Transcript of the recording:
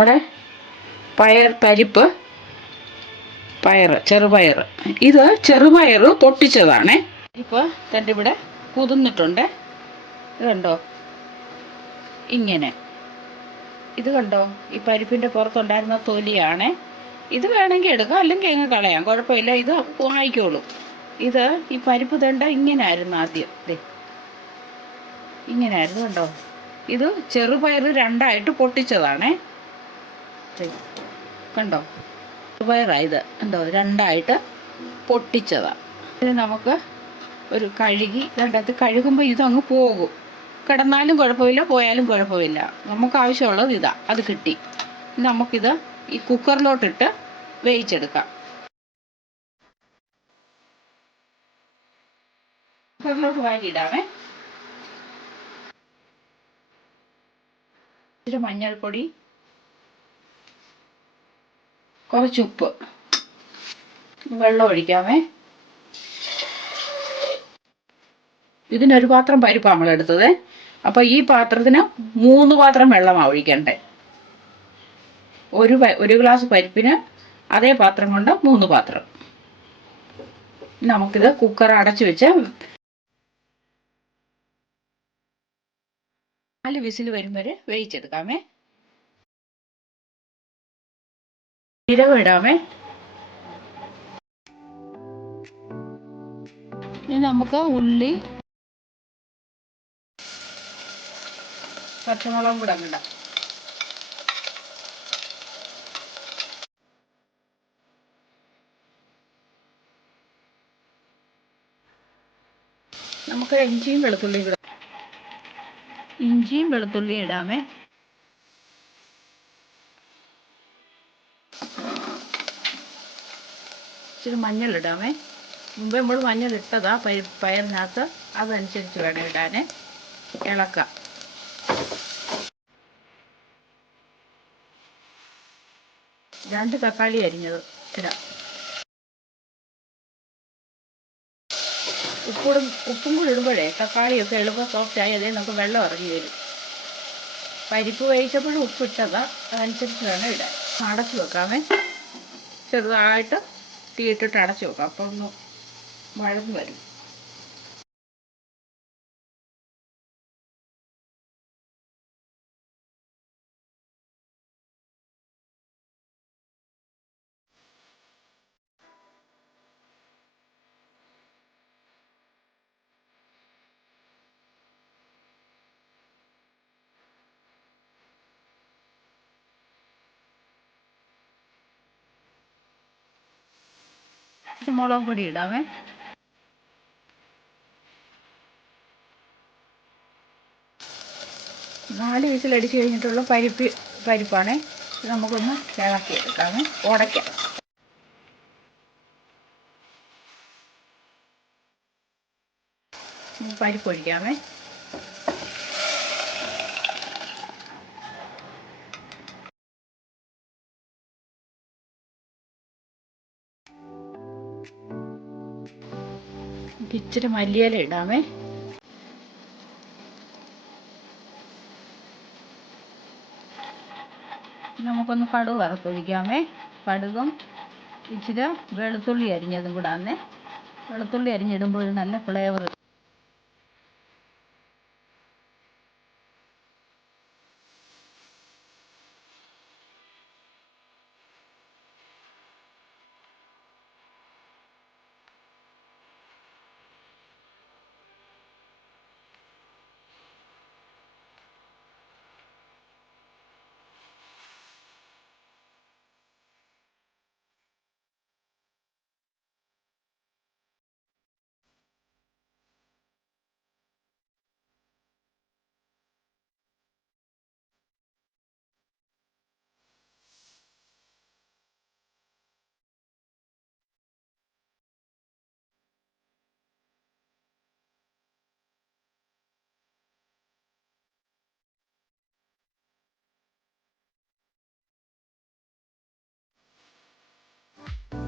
നമ്മുടെ പരിപ്പ്, ചെറുപയർ. ഇത് ചെറുപയർ പൊട്ടിച്ചതാണ്. ഇപ്പോൾ എൻ്റെ ഇവിടെ കുതിർന്നിട്ടുണ്ട്. ഇത് കണ്ടോ, ഇങ്ങനെ. ഇത് കണ്ടോ, ഈ പരിപ്പിൻ്റെ പുറത്തുണ്ടായിരുന്ന തൊലിയാണ്. ഇത് വേണമെങ്കിൽ എടുക്കാം, അല്ലെങ്കിൽ അങ്ങ് കളയാം, കുഴപ്പമില്ല. ഇത് വാങ്ങിക്കോളും. ഇത് ഈ പരിപ്പ് തണ്ട ഇങ്ങനായിരുന്നു ആദ്യം. ഇങ്ങനായിരുന്നു, കണ്ടോ. ഇത് ചെറുപയർ രണ്ടായിട്ട് പൊട്ടിച്ചതാണേ. കണ്ടോ, ചെറുപയറായത് കണ്ടോ, രണ്ടായിട്ട് പൊട്ടിച്ചതാണ്. ഇത് നമുക്ക് ഒരു കഴുകി രണ്ടത്ത് കഴുകുമ്പോൾ ഇതങ്ങ് പോകും. കിടന്നാലും കുഴപ്പമില്ല, പോയാലും കുഴപ്പമില്ല. നമുക്ക് ആവശ്യമുള്ളത് ഇതാ, അത് കിട്ടി. നമുക്കിത് ഈ കുക്കറിലോട്ടിട്ട് വേവിച്ചെടുക്കാം. കുക്കറിലോട്ട് വാരിയിടാമേ. ഇച്ചിരി മഞ്ഞൾപ്പൊടി, കുറച്ച് ഉപ്പ്, വെള്ളം ഒഴിക്കാമേ. ഇതിനൊരു പാത്രം പരിപ്പാണ് നമ്മളെടുത്തത്. അപ്പോൾ ഈ പാത്രത്തിന് 3 പാത്രം വെള്ളമാണ് ഒഴിക്കണ്ടേ. ഒരു ഗ്ലാസ് പരിപ്പിന് അതേ പാത്രം കൊണ്ട് 3 പാത്രം. നമുക്കിത് കുക്കർ അടച്ചു വെച്ച് 4 വിസിൽ വരും വരെ വേവിച്ചെടുക്കാമേ. ജീരകം ഇടാമേ. ഇനി നമുക്ക് ഉള്ളി, പച്ചമുളകും കൂടെ ഇടാം. നമുക്ക് ഇഞ്ചിയും വെളുത്തുള്ളിയും ഇടാമേ. ഇച്ചിരി മഞ്ഞളിടാമേ. മുമ്പേ നമ്മൾ മഞ്ഞൾ ഇട്ടതാ പയറിനകത്ത്, അതനുസരിച്ച് വേണം ഇടാനേ. ഇളക്കാം. രണ്ട് തക്കാളി അരിഞ്ഞത് ഇടാം. ഉപ്പും കൂടി ഇടുമ്പോഴേ തക്കാളിയൊക്കെ എളുപ്പം സോഫ്റ്റായി അതേ നമുക്ക് വെള്ളം ഇറങ്ങി വരും. പരിപ്പ് വേവിച്ചപ്പോഴും ഉപ്പിട്ടതാ, അതനുസരിച്ച് വേണം ഇടാൻ. അടച്ചു വെക്കാമേ. ചെറുതായിട്ട് തീയിട്ടിട്ട് അടച്ചു വെക്കാം. അപ്പോൾ ഒന്ന് വഴന്ന് വരും. മുളക് പൊടി ഇടാമേ. നാല് വിസിലടിച്ച് കഴിഞ്ഞിട്ടുള്ള പരിപ്പാണേ. നമുക്കൊന്ന് ഇളക്കി എടുക്കാമേ, ഉടയ്ക്കാം. പരിപ്പ് ഒഴിക്കാമേ. ഇച്ചിരി മല്ലിയില ഇടാമേ. നമുക്കൊന്ന് കടുക് വറുത്തൊഴിക്കാമേ. കടുകും ഇച്ചിരി വെളുത്തുള്ളി അരിഞ്ഞതും കൂടാന്നേ. വെളുത്തുള്ളി അരിഞ്ഞിടുമ്പോൾ നല്ല ഫ്ലേവർ.